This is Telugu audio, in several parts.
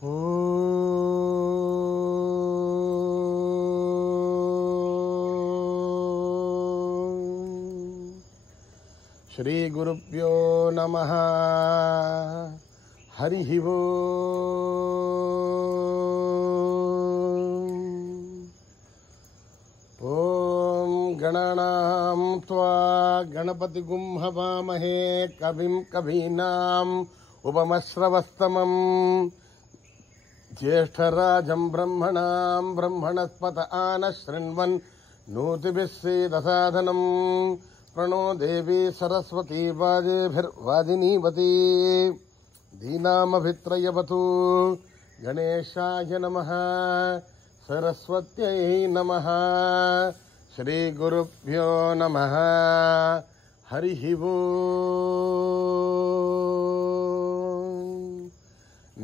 శ్రీ గురుభ్యో నమః. హరి ఓం గణానాం త్వా గణపతిగుం హవామహే కవిం కవీనాం ఉపమశ్రవస్తమం జ్యేష్ఠరాజం బ్రహ్మణాం బ్రహ్మణస్పత ఆనశృణ్వన్ నోతిభిः సేదసాదనం ప్రణో దేవీ సరస్వతీ వాజేభిర్వాజినీవతి ధీనామభిత్రయవతు. గణేశాయ నమః, సరస్వత్యై నమః. శ్రీ గురుభ్యో నమః. హరి ఓం.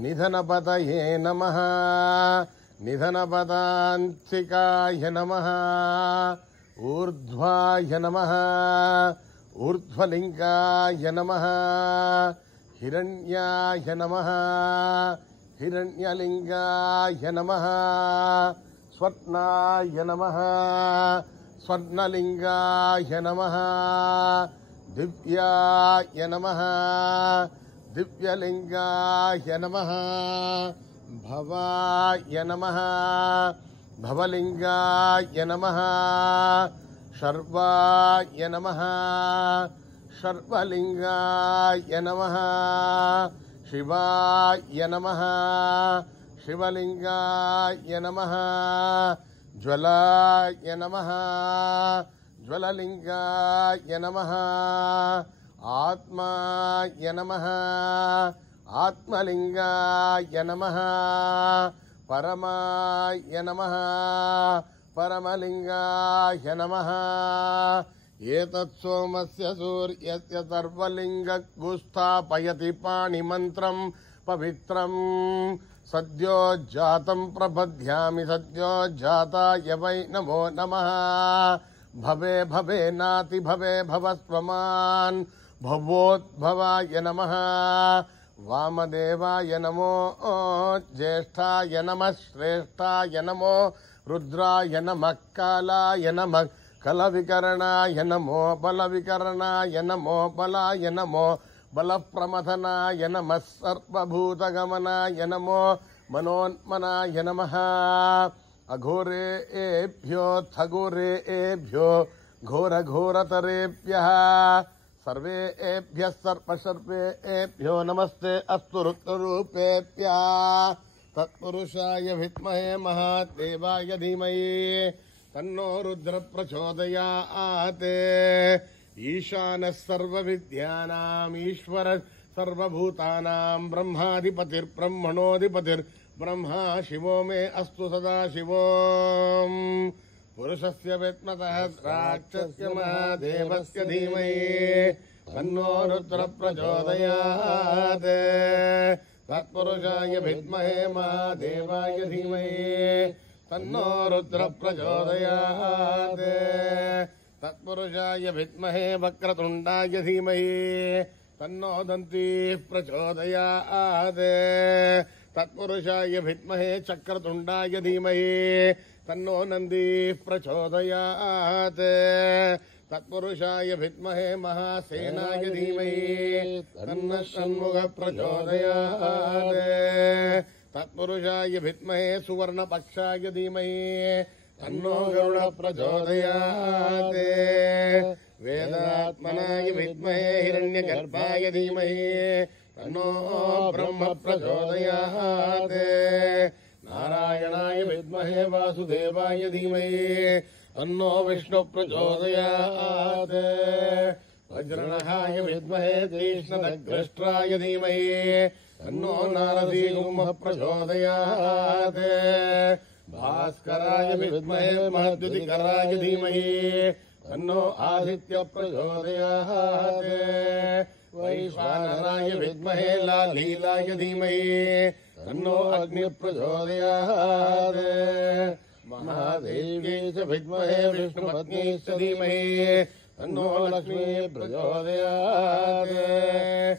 నిధనపతయే నమః, నిధనపదాంతికాయ నమః, ఊర్ధ్వాయ నమః, ఊర్ధ్వలింగాయ నమః, హిరణ్యాయ నమః, హిరణ్యలింగాయ నమః, స్వర్ణాయ నమః, స్వర్ణలింగాయ నమః, దివ్యాయ నమః, దివ్యలింగాయ నమః, భవాయ నమః, భవలింగాయ నమః, శర్వాయ నమః, శర్వలింగాయ నమః, శివాయ నమః, శివలింగాయ నమః, జ్వలాయ నమః, జ్వలలింగాయ నమః, ఆత్మాయ నమః, ఆత్మలింగాయ నమః, పరమాయ నమః, పరమలింగాయ నమః. ఏతత్ సోమస్య సూర్యస్య సర్వలింగగుస్థాపయతి పాణిమంత్రం పవిత్రం సద్యోజాతం ప్రబధ్యామి సద్యోజాతాయ వై నమో నమః. భవే భవే నాతి భవే భవస్వమాన్ భవోద్భవాయ నమః. వామదేవాయ నమో జ్యేష్ఠాయ నమః, శ్రేష్ఠాయ నమో రుద్రాయ నమః, కాలాయ నమః, కలవికరణాయ నమో బలవికరణాయ నమో బలాయ నమో బలప్రమథనాయ నమః, సర్వభూతగమనాయ నమో మనోన్మనాయ నమః. అఘోరేభ్యోత్థఘోరేభ్యో ఘోరఘోరతరేభ్యః సర్వేభ్యః సర్వసర్వేభ్యో నమస్తే అస్తు రుద్రరూపేభ్యः. తత్పురుషాయ విద్మహే మహాదేవాయ ధీమహి తన్నో రుద్ర ప్రచోదయాత్. ఈశానः సర్వవిద్యానాం ఈశ్వరः సర్వభూతానాం బ్రహ్మాధిపతిర్బ్రహ్మణోధిపతిర్బ్రహ్మా శివో మే అస్తు సదాశివో. పురుషస్య విద్మతః రాక్షస్య మహాదేవస్య ధీమహి తన్నో రుద్ర ప్రచోదయాత్. తత్పురుషాయ విద్మహే మహాదేవాయ ధీమహి తన్నో రుద్ర ప్రచోదయాత్. తత్పురుషాయ విద్మహే వక్రతుండాయ ధీమహి తన్నో దంతీ ప్రచోదయాత్. తత్పురుషాయ విద్మహే చక్రతుండాయ ధీమహి తన్నో నందీ ప్రచోదయాత్. తత్పురుషాయ విద్మహే మహాసేనాయ ధీమహి తన్నో షణ్ముఖ ప్రచోదయాత్. తత్పురుషాయ విద్మహే సువర్ణపక్షాయ ధీమహి తన్నో గరుడ ప్రచోదయాత్. వేదాత్మనాయ విద్మహే హిరణ్యగర్భాయ ధీమహి తన్నో బ్రహ్మ ప్రచోదయాత్. నారాయణాయ విద్మహే వాసుదేవాయ ధీమహి తన్నో విష్ణు ప్రచోదయాత్. వజ్రణహాయ విద్మహే తీక్ష్ణదగ్రష్ట్రాయ ధీమహి తన్నో నారసింహ ప్రచోదయాత్. భాస్కరాయ విద్మహే మహద్యుతికరాయ ధీమహి తన్నో ఆదిత్య ప్రచోదయాత్. వైశ్వానరాయ విద్మహే లాలీలాయ ధీమహి తన్నో అగ్ని ప్రచోదయాత్. మహాదేవ్యై చ విద్మహే విష్ణుపత్న్యై చ ధీమహి तन्नो लक्ष्मी प्रचोदयात्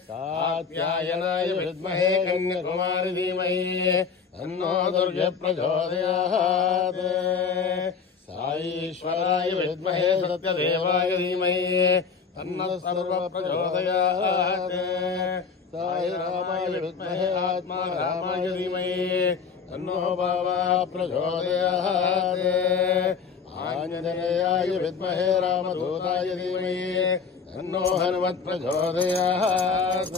कात्यायनाय विद्महे कन्याकुमारी धीमहि तन्नो दुर्गे प्रचोदयात् साईश्वराय विद्महे सत्यदेवाय धीमहि तन्नः सर्व प्रचोदयात् साई रामाय विद्महे आत्मा रामाय धीमहि तन्नो बाबा प्रचोदयात् आञ्जनेयाय विद्महे रामदूताय धीमहि तन्नो हनुमत् प्रचोदयात्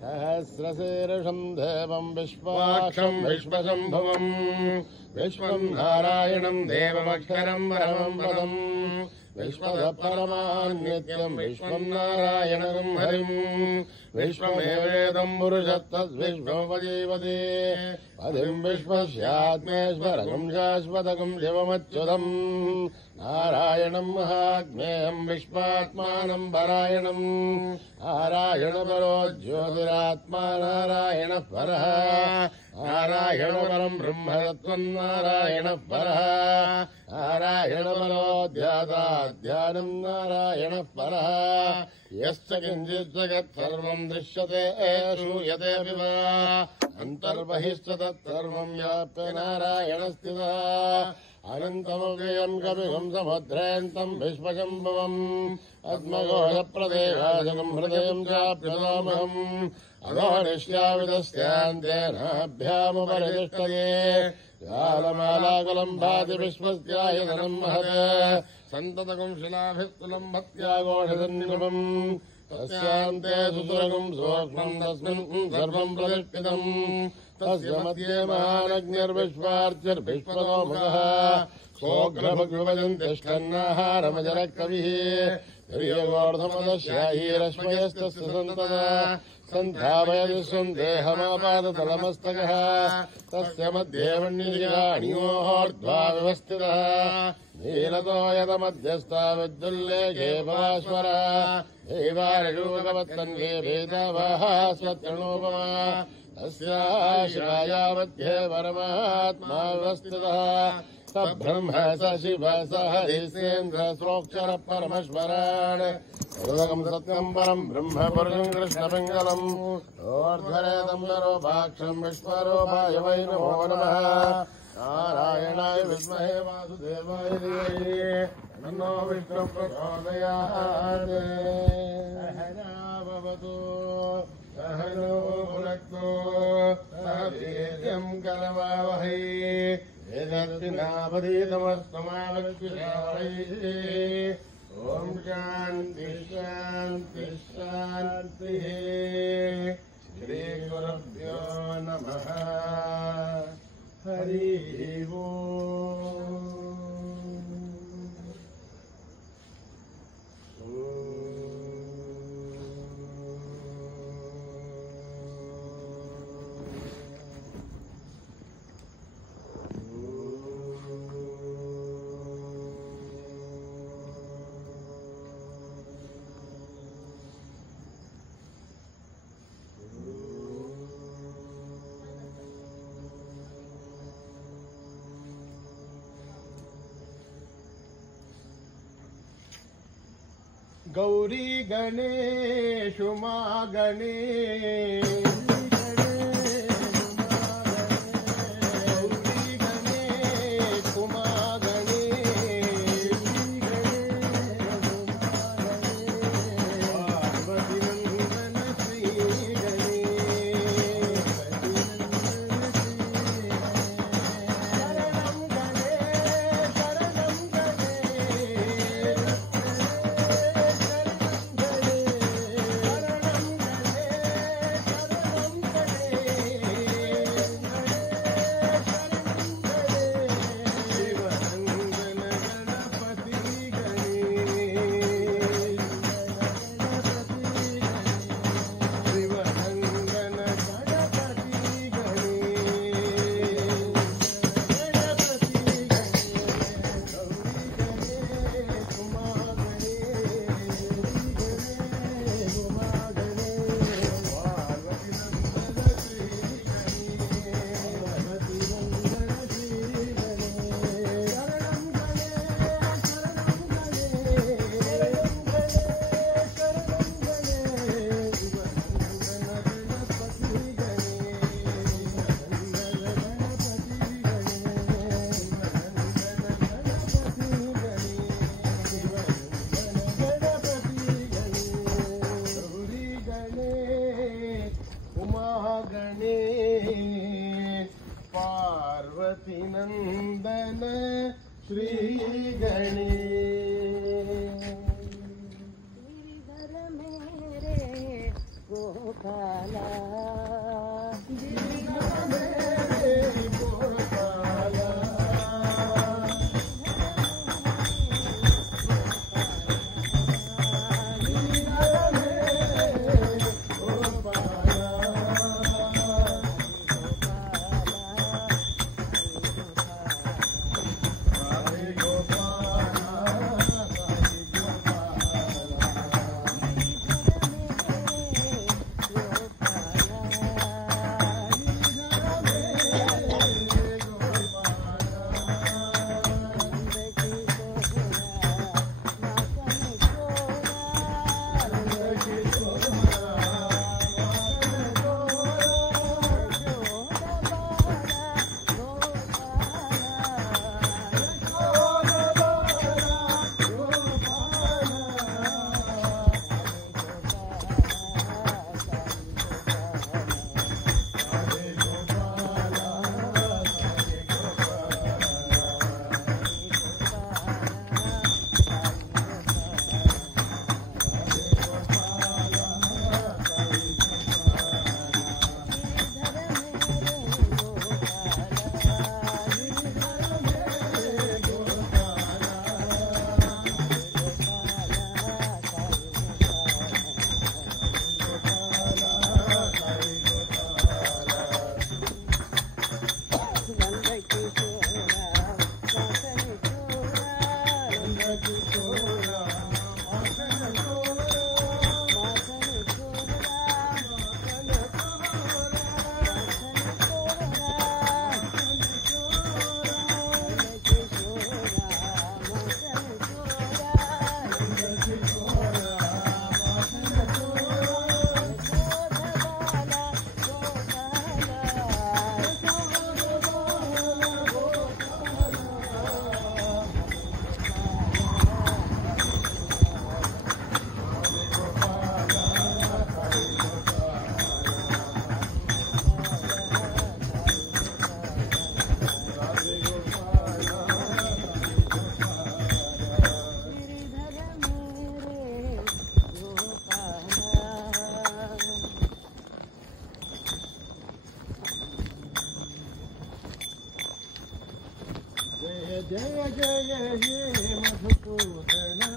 सहस्रशीर्षं देवं विश्वाक्षं विश्वशम्भुवम् विश्वं नारायणं देवमक्षरं परमं पदम् विश्वपरमान्यत्यं विश्वं नारायणं हरिं विश्वमेवेदं पुरुषत्तद्विश्वमजीवते पदिं विश्वस्यात्मेश्वरं शाश्वतकं शिवमच्युतम् नारायणं महाज्ञेयं विश्वात्मानं परायणं नारायणपरो ज्योतिरात्मा नारायणः परः नारायणपरं ब्रह्मतत्त्वं नारायणः परः नारायणपरो ध्यानं नारायणः परः यश्च किञ्चित् जगत् सर्वं दृश्यते श्रूयते विवा अन्तर्बहिश्च तत्सर्वं व्याप्य नारायणस्थितः अनन्तमव्ययम् कविगुम् समुद्रेऽन्तम् विश्वशम्भुवम् आत्मघोषप्रदेशाजगम् हृदयम् चाप्यतामहम् अधोनिश्याविदस्यान्तेनाभ्यामुपरितिष्ठते ज्वालमालाकुलम् भाति विश्वस्यायतनम् महत् सन्ततकुम् शिलाभिस्तुलम् भक्त्याघोषसन्निपम् तस्यान्ते सुतुरगुम् सूक्ष्मम् तस्मिन् सर्वम् प्रतिष्ठितम् तस्य मध्ये महानग्निर्विश्वार्चिर्विश्वतोमुखः सोऽग्रभग्विभजन् तिष्ठन्नाहारमजरः कविः तिर्यगोर्धमदस्याहीरश्मयस्तस्य सन्ततः सन्धावयति स्वम् देहमापादतलमस्तकः तस्य मध्ये वह्निर्याणियोर्ध्वा व्यवस्थितः नीलतो यतमध्यस्था विद्युल्लेखे भास्वरः देवारजूकवत्तन्वे वेदवाहा स्वतृणोपमा तस्याश्राया मध्ये परमात्मा व्यवस्थितः स ब्रह्म स शिव स हरिसेन्द्र श्रोक्षरः परमेश्वरान् सर्वगम् सत्यम् परम् ब्रह्म पुरुषम् कृष्णपिङ्गलम् ऊर्ध्वरेतम् नरोपाक्षम् विश्वरूपाय वै नमो नमः नारायणाय विद्महे वासुदेवाय धीमहि तन्नो विष्णुः प्रचोदयात् सहना भवतु सहनो भुनक्तु सह वीर्यम् करवावहै वेदर्थिनावधीतमस्तमावक्षुषावहै ॐ शान्ति शान्ति शान्तिः श्रीगुरुभ्यो नमः हरिः ओम् गौरी गणेशु मा गणेश जय जय हे मधुसूदना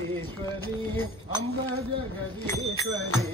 जगदीश्वरी अम्ब जगदीश्वरी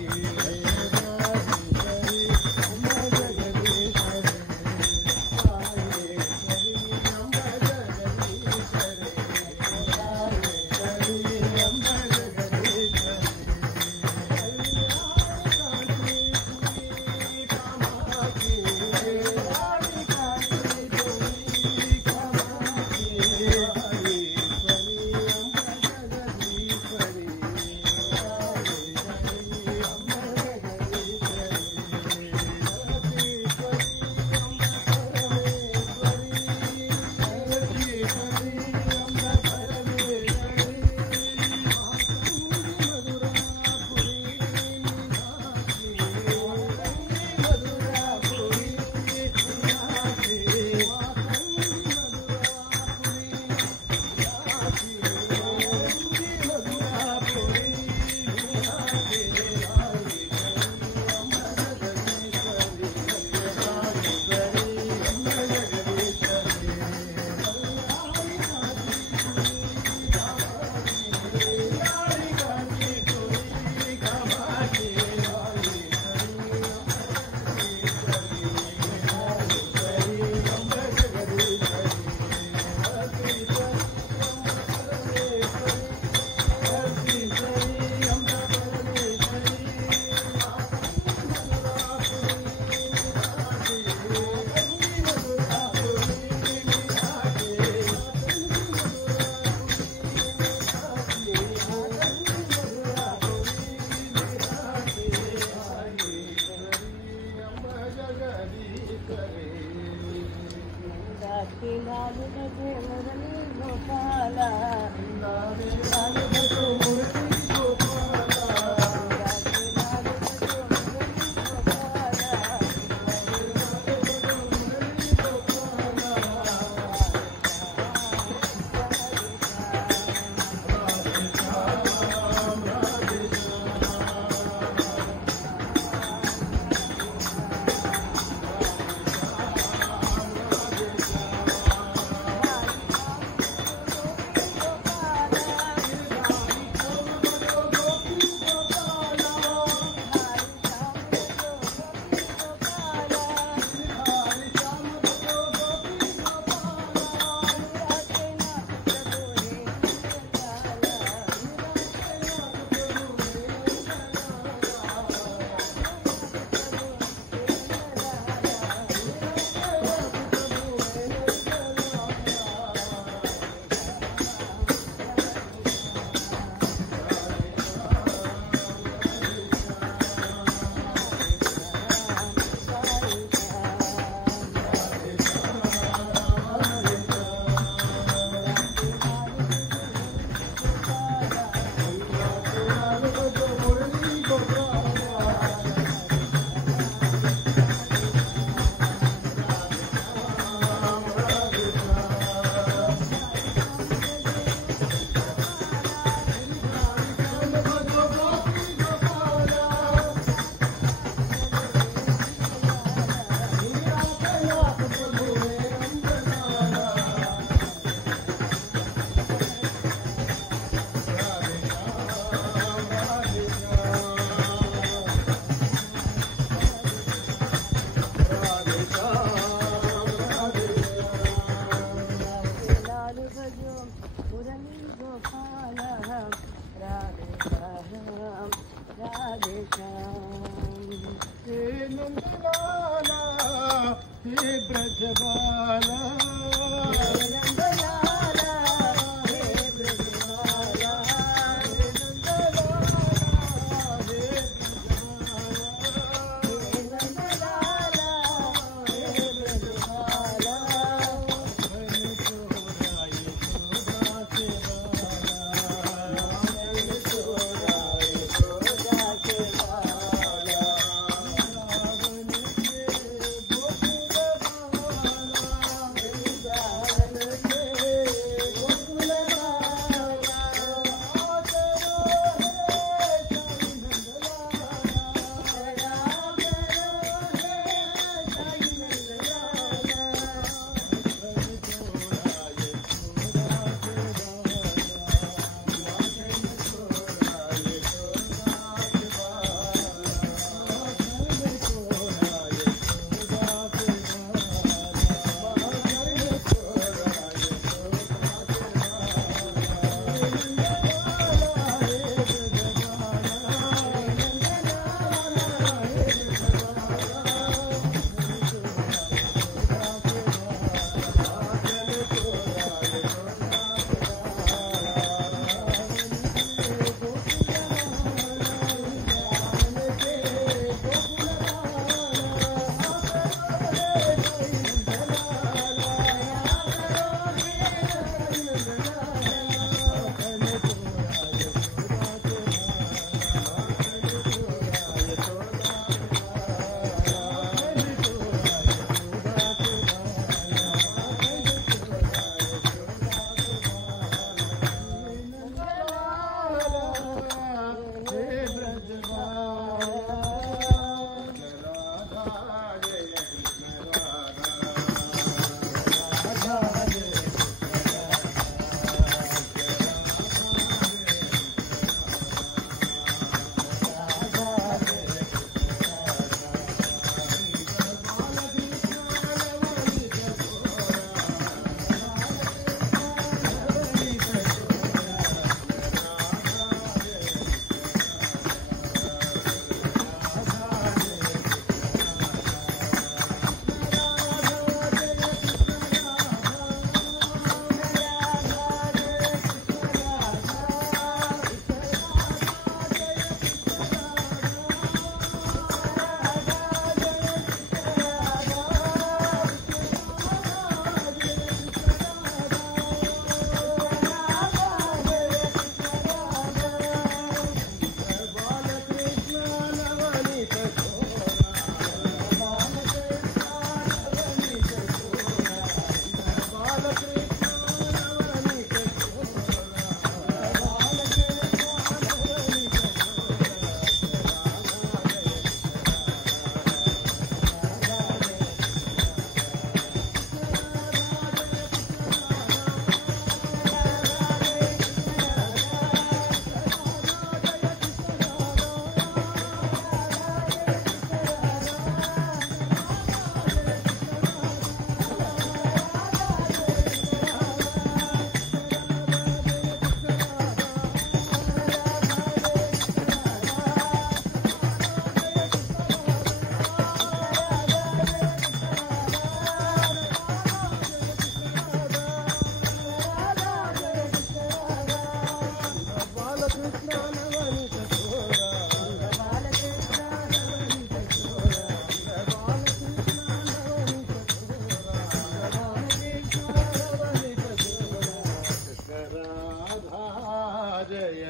राधा जय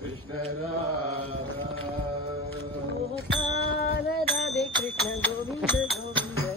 कृष्ण राधा गोपाल राधे कृष्ण गोविंद गोविंद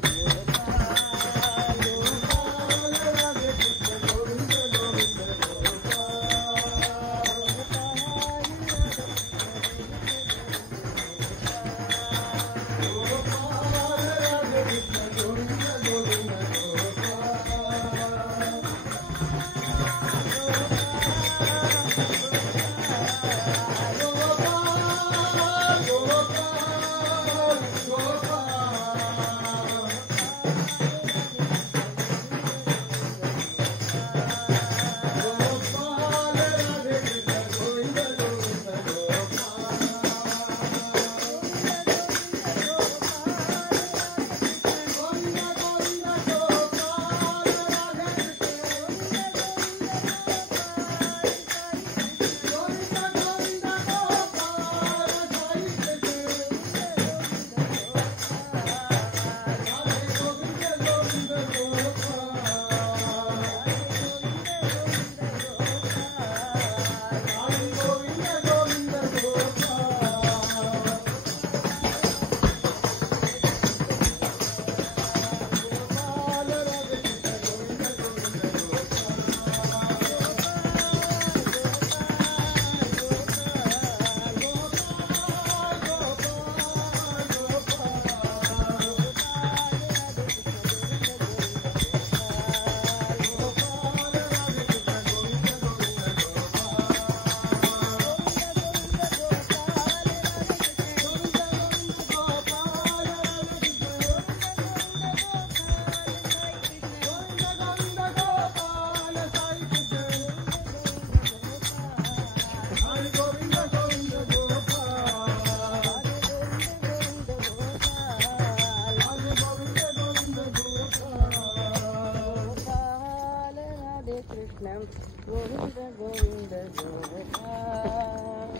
गोविंद गोविंद गोपाल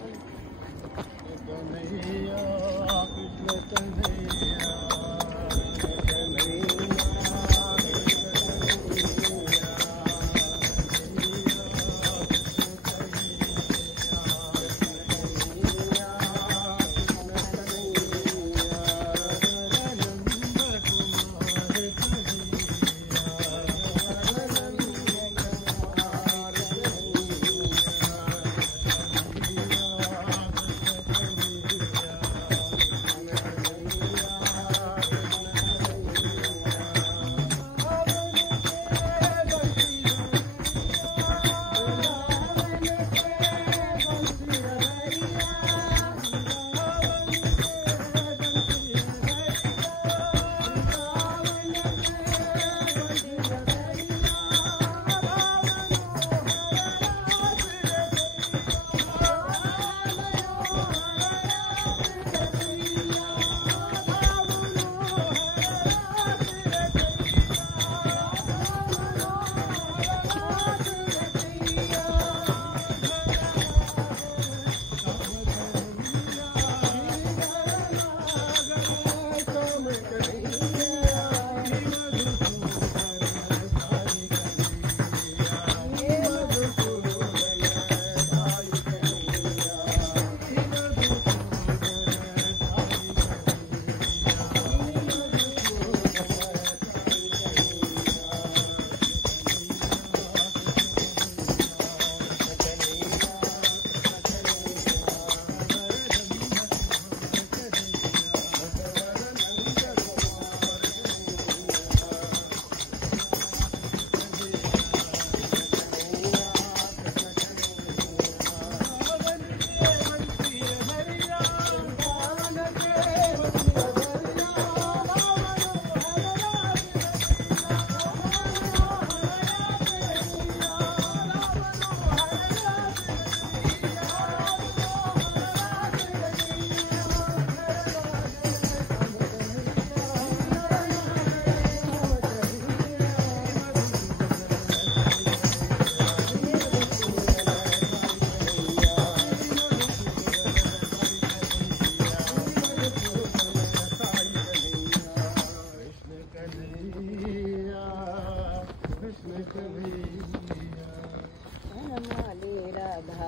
कन्हैया कृष्ण कन्हैया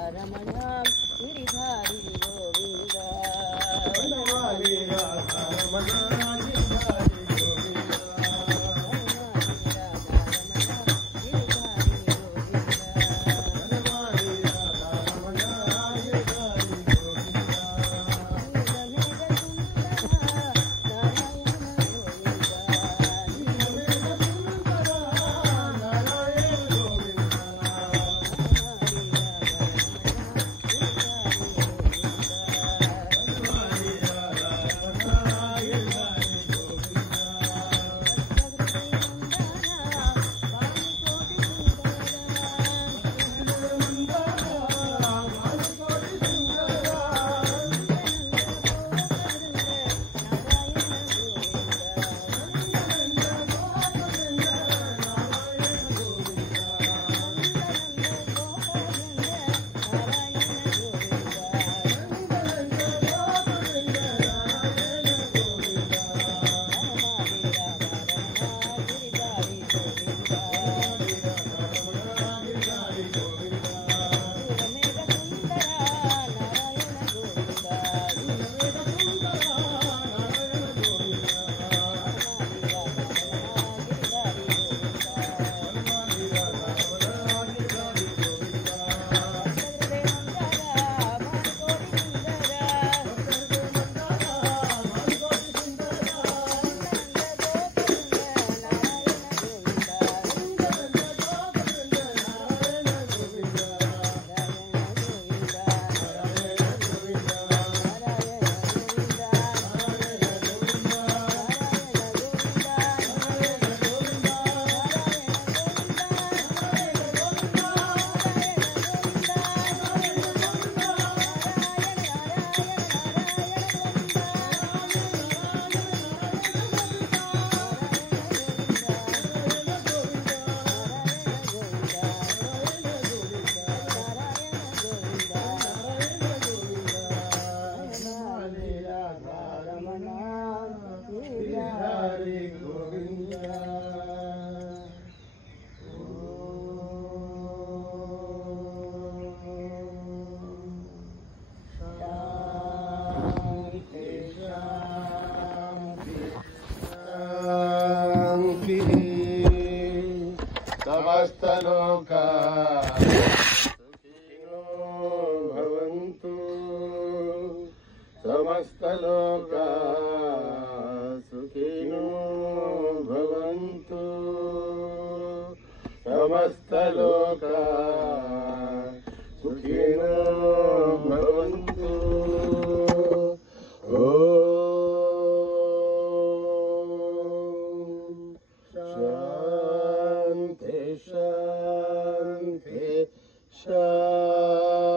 रमण गिरिधारी गोविंद वनमाली राधा रमण गिरिधारी गोविंद समस्तलोका सुखिनो भवन्तु समस्तलोका सुखिनो भवन्तु समस्तलोका सुखिनो भवन्तु शांति।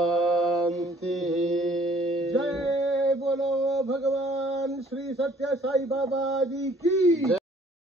जय बोलो भगवान श्री सत्य साई बाबा जी की जय।